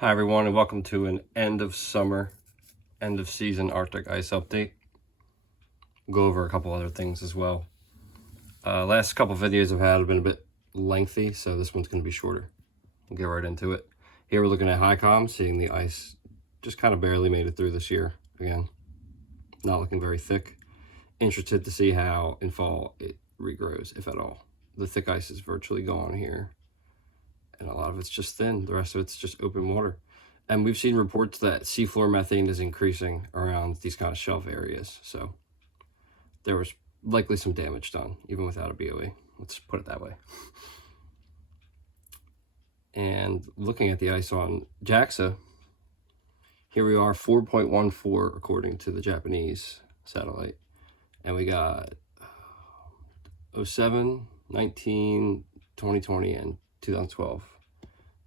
Hi everyone, and welcome to an end of summer, end of season Arctic ice update. We'll go over a couple other things as well. Last couple videos I've had have been a bit lengthy, so this one's going to be shorter. We'll get right into it. Here we're looking at HiCom, seeing the ice just kind of barely made it through this year. Again, not looking very thick. Interested to see how in fall it regrows, if at all. The thick ice is virtually gone here, and a lot of it's just thin. The rest of it's just open water. And we've seen reports that seafloor methane is increasing around these kind of shelf areas. So there was likely some damage done, even without a BOE. Let's put it that way. And looking at the ice on JAXA, here we are, 4.14 according to the Japanese satellite. And we got 07, 19, 2020, and 2012.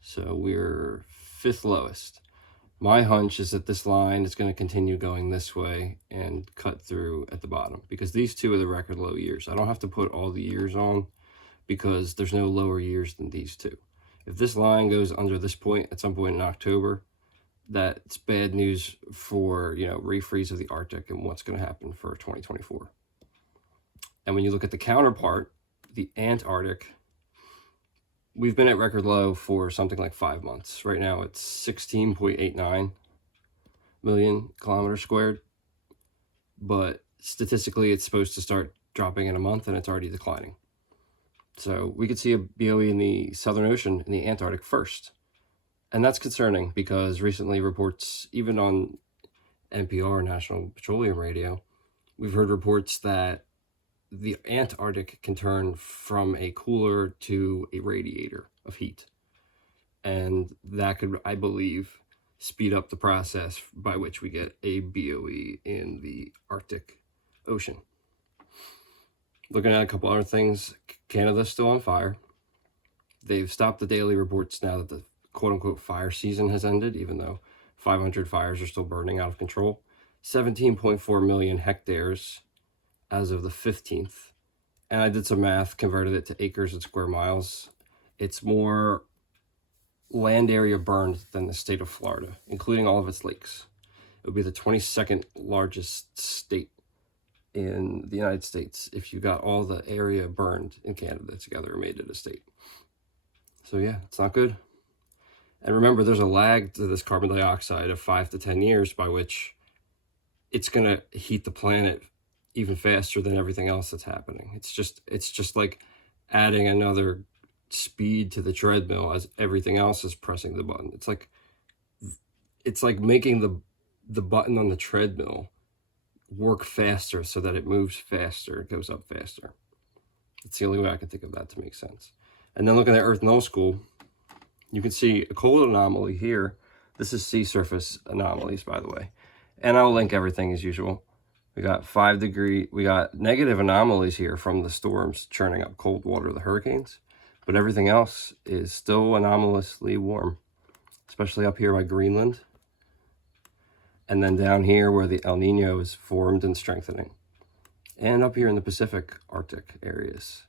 So we're fifth lowest. My hunch is that this line is going to continue going this way and cut through at the bottom, because these two are the record low years. I don't have to put all the years on because there's no lower years than these two. If this line goes under this point at some point in October, that's bad news for, refreeze of the Arctic and what's going to happen for 2024. And when you look at the counterpart, the Antarctic, we've been at record low for something like 5 months. Right now it's 16.89 million kilometers squared, but statistically it's supposed to start dropping in a month and it's already declining. So we could see a BOE in the Southern Ocean in the Antarctic first. And that's concerning because recently reports, even on NPR, National Petroleum Radio, we've heard reports that the Antarctic can turn from a cooler to a radiator of heat. And that could, I believe, speed up the process by which we get a BOE in the Arctic Ocean. Looking at a couple other things, Canada's still on fire. They've stopped the daily reports now that the quote-unquote fire season has ended, even though 500 fires are still burning out of control. 17.4 million hectares as of the 15th. And I did some math, converted it to acres and square miles. It's more land area burned than the state of Florida, including all of its lakes. It would be the 22nd largest state in the United States if you got all the area burned in Canada together and made it a state. So yeah, it's not good. And remember, there's a lag to this carbon dioxide of 5 to 10 years by which it's going to heat the planet even faster than everything else that's happening. It's just like adding another speed to the treadmill as everything else is pressing the button. It's like making the button on the treadmill work faster so that it moves faster, it goes up faster. It's the only way I can think of that to make sense. And then looking at Earth Null School, you can see a cold anomaly here. This is sea surface anomalies, by the way. And I'll link everything as usual. We got we got negative anomalies here from the storms churning up cold water, the hurricanes, but everything else is still anomalously warm, especially up here by Greenland. And then down here where the El Nino is formed and strengthening. And up here in the Pacific Arctic areas.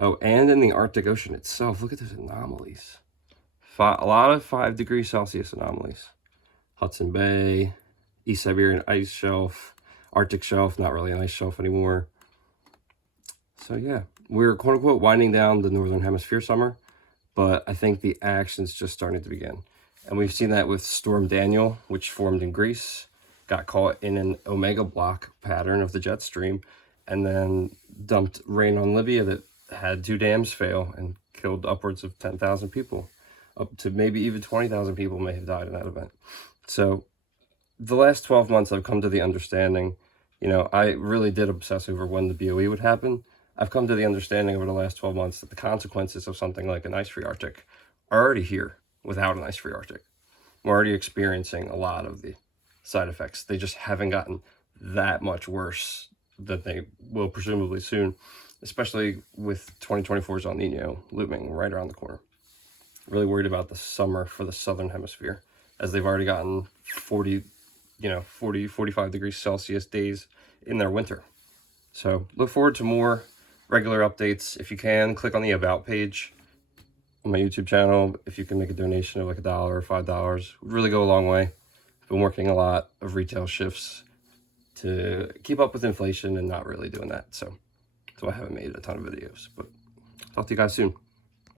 Oh, and in the Arctic Ocean itself, look at those anomalies. A lot of 5 degrees Celsius anomalies. Hudson Bay, East Siberian ice shelf, Arctic shelf, not really an ice shelf anymore. So yeah, we're quote unquote winding down the Northern Hemisphere summer, but I think the action's just starting to begin. And we've seen that with Storm Daniel, which formed in Greece, got caught in an omega block pattern of the jet stream, and then dumped rain on Libya that had 2 dams fail and killed upwards of 10,000 people. Up to maybe even 20,000 people may have died in that event. So the last 12 months, I've come to the understanding, I really did obsess over when the BOE would happen. I've come to the understanding over the last 12 months that the consequences of something like an ice-free Arctic are already here without an ice-free Arctic. We're already experiencing a lot of the side effects. They just haven't gotten that much worse than they will presumably soon, especially with 2024's El Nino looming right around the corner. Really worried about the summer for the Southern Hemisphere, as they've already gotten 40, 45 degrees Celsius days in their winter. So look forward to more regular updates. If you can, click on the About page on my YouTube channel. If you can make a donation of like $1 or $5, would really go a long way. I've been working a lot of retail shifts to keep up with inflation and not really doing that. So I haven't made a ton of videos, but talk to you guys soon.